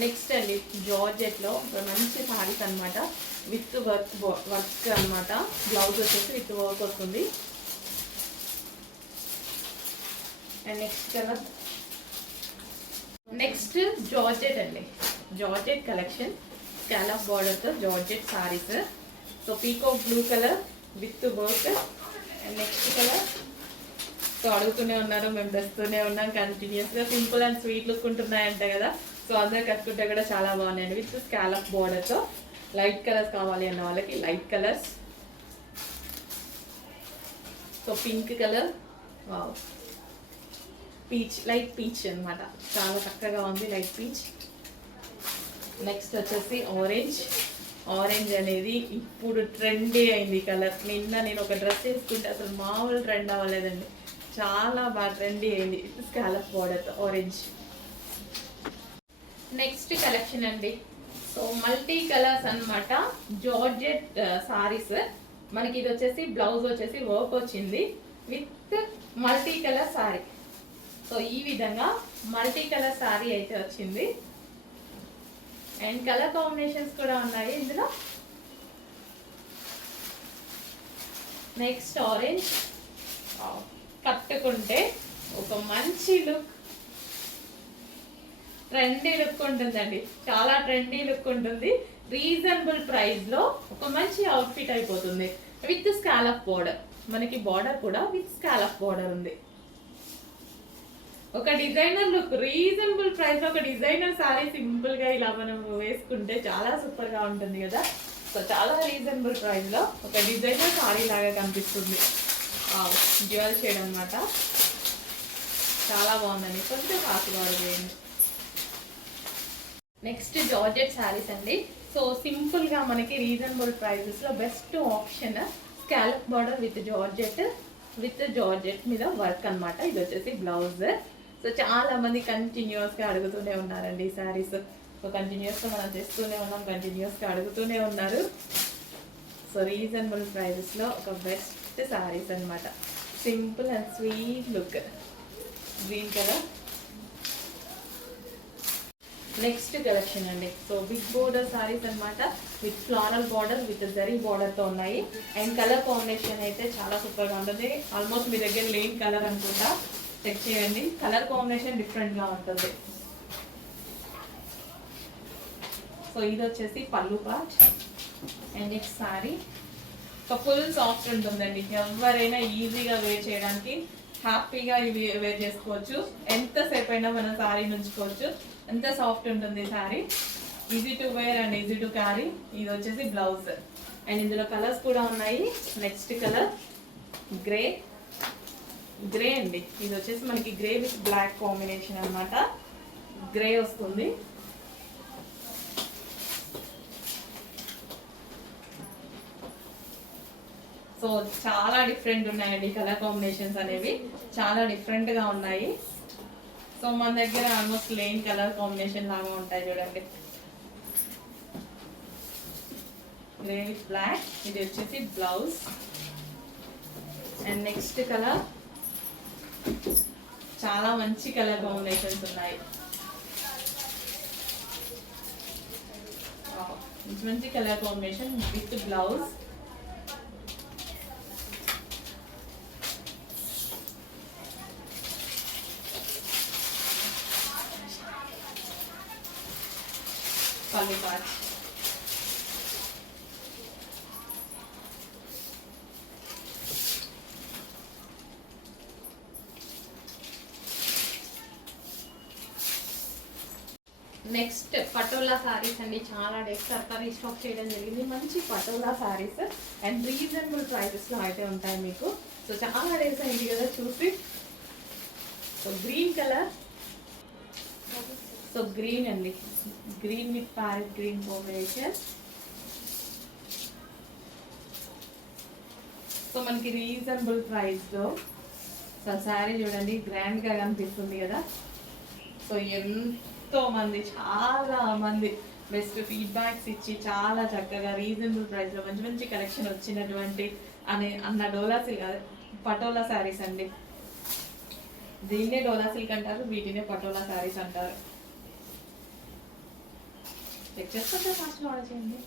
Next అండి జార్జెట్లో మంచి సారీస్ అనమాట విత్ వర్క్ అనమాట. బ్లౌజ్ వచ్చేసి విత్ వర్క్ వస్తుంది. And next colour, next georgette అండి. జార్జెట్ కలెక్షన్ స్కాలప్ బార్డర్తో georgette saris. So peacock blue colour with work. And next colour. So అడుగుతూనే ఉన్నారు, మేము తెస్తూనే ఉన్నాం కంటిన్యూస్గా. సింపుల్ అండ్ స్వీట్ లుక్ ఉంటున్నాయంట కదా. సో అందరు కట్టుకుంటే కూడా చాలా బాగున్నాయండి. విత్ స్కాలప్ బార్డర్తో లైట్ కలర్స్ కావాలి అన్న వాళ్ళకి light colours. So pink colour, peach, light peach అనమాట. చాలా చక్కగా ఉంది లైట్ పీచ్. నెక్స్ట్ వచ్చేసి ఆరెంజ్. ఆరెంజ్ అనేది ఇప్పుడు ట్రెండీ అయింది కలర్. నిన్న నేను ఒక డ్రెస్ వేసుకుంటే అసలు మామూలు ట్రెండ్ అవ్వలేదండి, చాలా బాగా ట్రెండీ అయింది. స్కాలప్ బార్డర్తో ఆరెంజ్. నెక్స్ట్ కలెక్షన్ అండి. సో మల్టీ కలర్స్ అనమాట జార్జెట్ సారీస్. మనకి ఇది వచ్చేసి బ్లౌజ్ వచ్చేసి వర్క్ వచ్చింది with multi colour sari. So ఈ విధంగా మల్టీ కలర్ సారీ అయితే వచ్చింది. అండ్ కలర్ కాంబినేషన్స్ కూడా ఉన్నాయి ఇందులో. Next orange. కట్టుకుంటే ఒక మంచి లుక్, ట్రెండీ లుక్ ఉంటుందండి. చాలా ట్రెండీ లుక్ ఉంటుంది. రీజనబుల్ ప్రైస్ లో ఒక మంచి అవుట్ఫిట్ అయిపోతుంది. విత్ స్కాలప్ బోర్డర్, మనకి బార్డర్ కూడా విత్ స్కాలప్ బోర్డర్ ఉంది. ఒక డిజైనర్ లుక్, రీజనబుల్ ప్రైస్ లో ఒక డిజైనర్ సారీ సింపుల్ గా ఇలా మనం వేసుకుంటే చాలా సూపర్ గా ఉంటుంది కదా. సో చాలా రీజనబుల్ ప్రైస్ లో ఒక డిజైనర్ సారీ లాగా కనిపిస్తుంది. డ్యూయల్ షేడ్ అనమాట, చాలా బాగుందండి. కొంచెం కాస్ట్ అడిగేయండి. నెక్స్ట్ జార్జెట్ శారీస్ అండి. సో సింపుల్ గా మనకి రీజనబుల్ ప్రైజెస్ లో best option scallop border with georgette మీద వర్క్ అనమాట. ఇది వచ్చేసి బ్లౌజ్. సో చాలా మంది కంటిన్యూస్ గా అడుగుతూనే ఉన్నారండి ఈ శారీస్. సో కంటిన్యూస్ గా మనం తెస్తూనే ఉన్నాం, కంటిన్యూస్ గా అడుగుతూనే ఉన్నారు. సో రీజనబుల్ ప్రైజెస్ లో ఒక బెస్ట్ శారీస్ అనమాట. Simple and sweet look. Green colour. Next collection అండి. సో బిగ్ బోర్డర్ సారీస్ అనమాట with floral border with zari border తో ఉన్నాయి. అండ్ కలర్ కాంబినేషన్ అయితే చాలా సూపర్ గా ఉంటుంది. ఆల్మోస్ట్ మీ దగ్గర లేని కలర్ అనుకుంటా, చెక్ చేయండి. కలర్ కాంబినేషన్ డిఫరెంట్ గా ఉంటుంది. సో ఇది వచ్చేసి పళ్ళు part. And next sorry. So full soft ఉంటుందండి. ఎవరైనా ఈజీగా వేర్ చేయడానికి హ్యాపీగా ఇవి వేర్ చేసుకోవచ్చు. ఎంతసేపు అయినా మనం సారీ నుంచుకోవచ్చు, ఎంత సాఫ్ట్ ఉంటుంది sari. Easy to wear and easy to carry. ఇది వచ్చేసి బ్లౌజ్. అండ్ ఇందులో కలర్స్ కూడా ఉన్నాయి. Next colour grey. గ్రే అండి. ఇది వచ్చేసి మనకి గ్రే విత్ బ్లాక్ కాంబినేషన్ అనమాట. గ్రే వస్తుంది. సో చాలా డిఫరెంట్ ఉన్నాయండి కలర్ కాంబినేషన్స్ అనేవి, చాలా డిఫరెంట్ గా ఉన్నాయి. సో మన దగ్గర ఆల్మోస్ట్ లేని కలర్ కాంబినేషన్ లాగా ఉంటాయి చూడండి. Grey with black. ఇది వచ్చేసి బ్లౌజ్. And next colour. చాలా మంచి కలర్ కాంబినేషన్స్ ఉన్నాయి. మంచి కలర్ కాంబినేషన్ విత్ బ్లౌజ్. పల్లి పార్ట్. నెక్స్ట్ పటోలా సారీస్ అండి. చాలా డేస్ తర్వాత రీస్టాక్ చేయడం జరిగింది. మంచి పటోలా సారీస్ అండ్ రీజనబుల్ ప్రైసెస్లో అయితే ఉంటాయి మీకు. సో చాలా డేస్ అయింది కదా చూసి. So green colour. So green అండి, green with parrot green combination. So మనకి రీజనబుల్ ప్రైస్లో. సో శారీ చూడండి గ్రాండ్గా కనిపిస్తుంది కదా. సో ఎంతో మంది, చాలా మంది బెస్ట్ ఫీడ్బ్యాక్స్ ఇచ్చి చాలా చక్కగా రీజనబుల్ ప్రైస్లో మంచి మంచి కలెక్షన్ వచ్చినటువంటి అన్న డోలా సిల్క్, పటోలా శారీస్ అండి. దీన్నే డోలా సిల్క్ అంటారు, వీటినే పటోలా శారీస్ అంటారు. చెక్ చేసుకుంటే ఫాస్ట్గా ఆర్డర్ చేయండి.